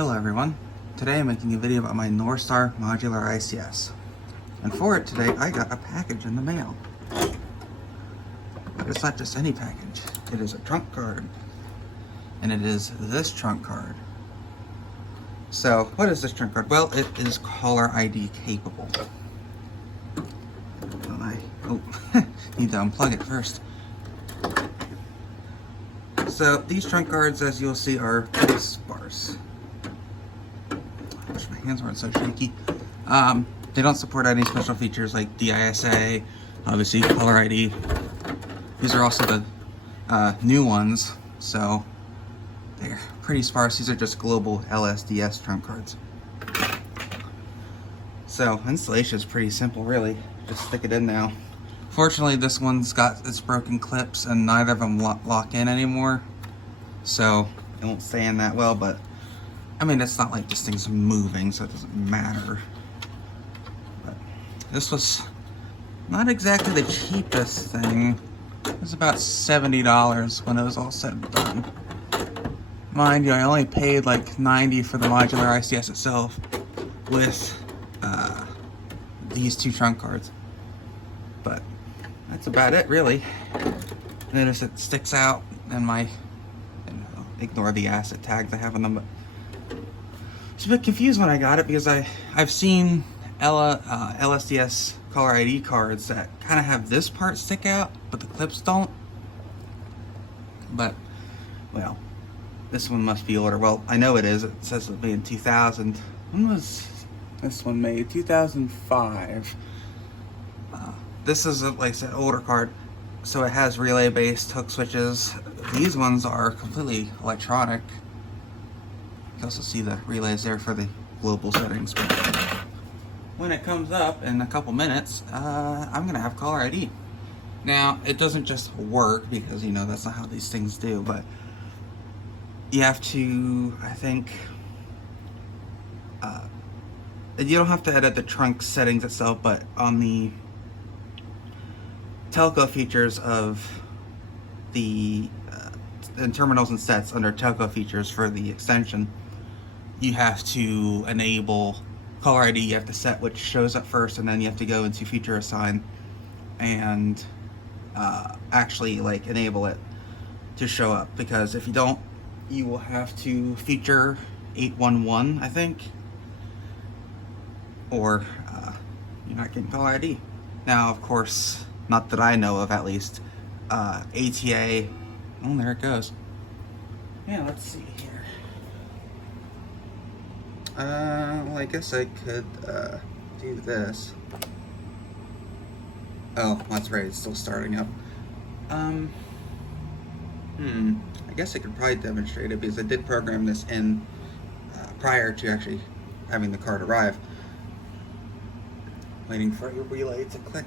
Hello everyone. Today I'm making a video about my Northstar Modular ICS. And for it today, I got a package in the mail. But it's not just any package. It is a trunk card. And it is this trunk card. So, what is this trunk card? Well, it is caller ID capable. Need to unplug it first. So, these trunk cards, as you'll see, are pretty sparse. I wish my hands weren't so shaky. They don't support any special features like DISA, obviously caller ID. These are also the new ones, so they're pretty sparse. These are just global LSDS trunk cards. So installation is pretty simple, really. Just stick it in now. Fortunately, this one's got its broken clips and neither of them lock in anymore, so it won't stay in that well, but I mean, it's not like this thing's moving, so it doesn't matter. But this was not exactly the cheapest thing. It was about $70 when it was all said and done. Mind you, I only paid like $90 for the modular ICS itself with these two trunk cards. But that's about it, really. Notice it sticks out and ignore the asset tags I have on them, but I was a bit confused when I got it because I've seen LSDS caller ID cards that kind of have this part stick out, but the clips don't. But, well, this one must be older. Well, I know it is. It says it was made in 2000. When was this one made? 2005. This is, like I said, older card. So it has relay-based hook switches. These ones are completely electronic. You can also see the relays there for the global settings. But when it comes up in a couple minutes, I'm gonna have caller ID. Now, it doesn't just work because, you know, that's not how these things do, but you have to, I think, you don't have to edit the trunk settings itself, but on the telco features of the in terminals and sets under telco features for the extension, you have to enable caller ID. You have to set which shows up first, and then you have to go into feature assign and actually like enable it to show up, because if you don't, you will have to feature 811, I think, or you're not getting caller ID. Now, of course, not that I know of, at least, ATA, oh, there it goes. Yeah, let's see here. Well, I guess I could do this. Oh, that's right, it's still starting up. I guess I could probably demonstrate it because I did program this in prior to actually having the card arrive. Waiting for your relay to click.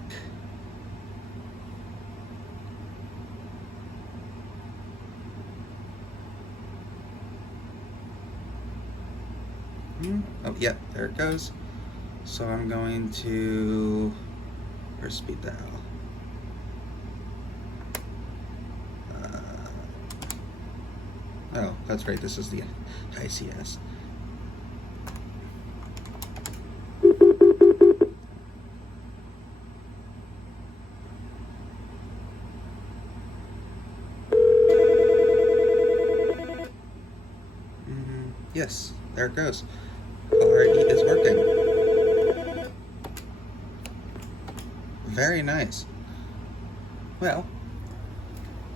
Oh, yep, there it goes. So I'm going to, where's speed dial? Oh, that's right, this is the ICS. Yes, there it goes. Caller ID is working. Very nice. Well,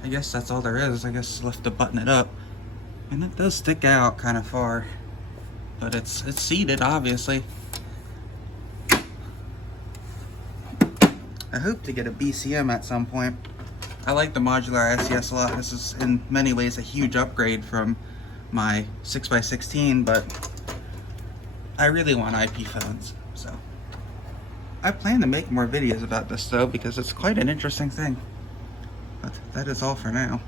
I guess that's all there is. I guess left to button it up. And it does stick out kind of far, but it's seated, obviously. I hope to get a BCM at some point. I like the modular ICS a lot. This is in many ways a huge upgrade from my 6x16, but I really want IP phones, so I plan to make more videos about this though, because it's quite an interesting thing. But that is all for now.